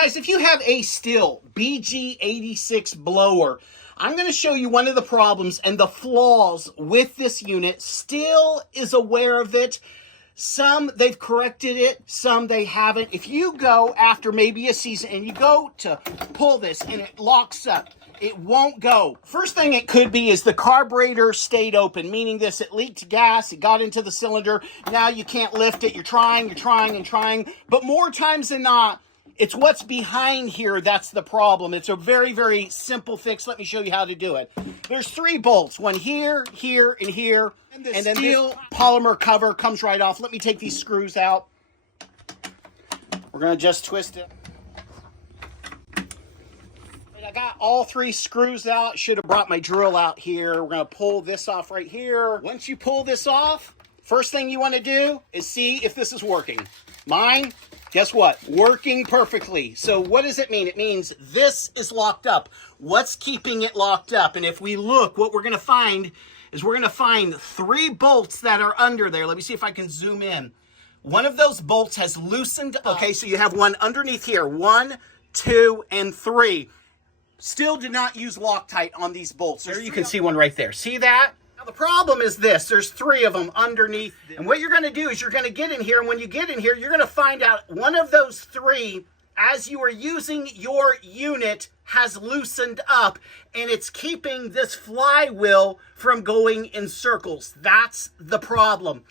guys, if you have a Stihl BG 86 blower, I'm going to show you one of the problems and the flaws with this unit. Stihl is aware of it. Some, they've corrected it. Some, they haven't. If you go after maybe a season and you go to pull this and it locks up, it won't go. First thing it could be is the carburetor stayed open, meaning this, it leaked gas, it got into the cylinder. Now you can't lift it. You're trying. But more times than not, it's what's behind here that's the problem. It's a very, very simple fix. Let me show you how to do it. There's 3 bolts, one here, here, and here. And then Stihl polymer cover comes right off. Let me take these screws out. We're going to just twist it. I got all 3 screws out. Should have brought my drill out here. We're going to pull this off right here. Once you pull this off, first thing you want to do is see if this is working. Mine, guess what? Working perfectly. So what does it mean? It means this is locked up. What's keeping it locked up? And if we look, what we're going to find is we're going to find 3 bolts that are under there. Let me see if I can zoom in. One of those bolts has loosened up. Okay, so you have one underneath here. 1, 2, and 3. Still did not use Loctite on these bolts. There you can see one right there. See that? Now the problem is this. There's 3 of them underneath. And what you're going to do is you're going to get in here. And when you get in here, you're going to find out one of those 3, as you are using your unit, has loosened up. And it's keeping this flywheel from going in circles. That's the problem.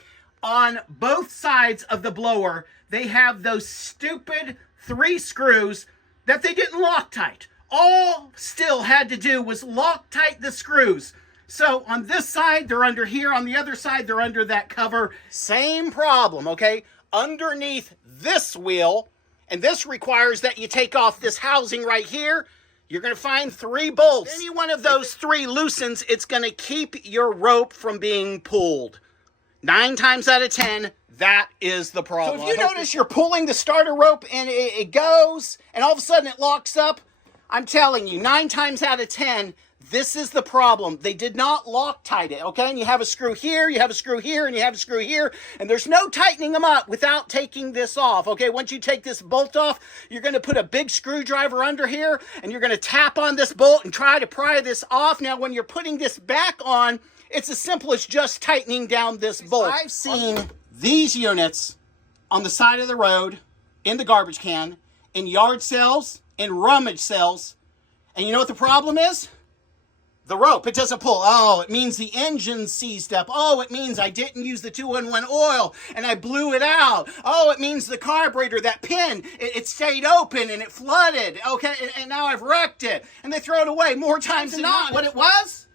On both sides of the blower, they have those stupid 3 screws that they didn't Loctite. All Stihl had to do was Loctite the screws. So on this side, they're under here. On the other side, they're under that cover. Same problem, okay? Underneath this wheel, and this requires that you take off this housing right here. You're going to find 3 bolts. Any one of those 3 loosens, it's going to keep your rope from being pulled. 9 times out of 10, that is the problem. So if you notice you're pulling the starter rope and it goes, and all of a sudden it locks up, I'm telling you, 9 times out of 10, this is the problem. They did not Loctite it, okay? And you have a screw here, you have a screw here, and you have a screw here, and there's no tightening them up without taking this off, okay? Once you take this bolt off, you're going to put a big screwdriver under here, and you're going to tap on this bolt and try to pry this off. Now, when you're putting this back on, it's as simple as just tightening down this bolt. I've seen these units on the side of the road, in the garbage can, in yard sales, in rummage sales, and you know what the problem is? The rope, it doesn't pull. Oh, it means the engine's seized up. Oh, it means I didn't use the 2-in-1 oil and I blew it out. Oh, it means the carburetor, that pin, it stayed open and it flooded. Okay, and now I've wrecked it. And they throw it away more times than not. What it was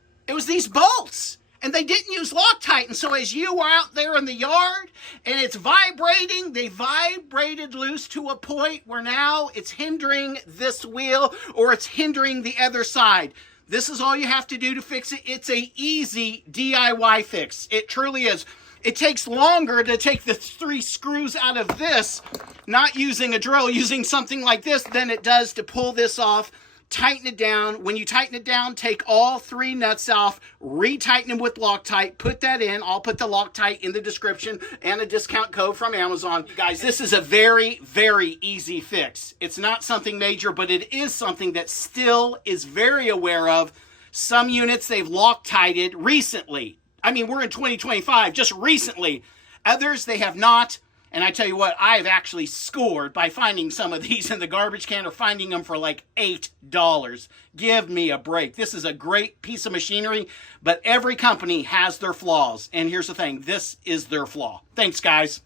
these bolts. And they didn't use Loctite. And so as you are out there in the yard and it's vibrating, they vibrated loose to a point where now it's hindering this wheel or it's hindering the other side. This is all you have to do to fix it. It's a easy DIY fix. It truly is. It takes longer to take the 3 screws out of this, not using a drill, using something like this, than it does to pull this off. Tighten it down. When you tighten it down, take all 3 nuts off, retighten them with Loctite, put that in. I'll put the Loctite in the description and a discount code from Amazon. You guys, this is a very, very easy fix. It's not something major, but it is something that Stihl is very aware of. Some units they've Loctited recently. I mean, we're in 2025, just recently. Others, they have not. And I tell you what, I've actually scored by finding some of these in the garbage can or finding them for like $8. Give me a break. This is a great piece of machinery, but every company has their flaws. And here's the thing, this is their flaw. Thanks, guys.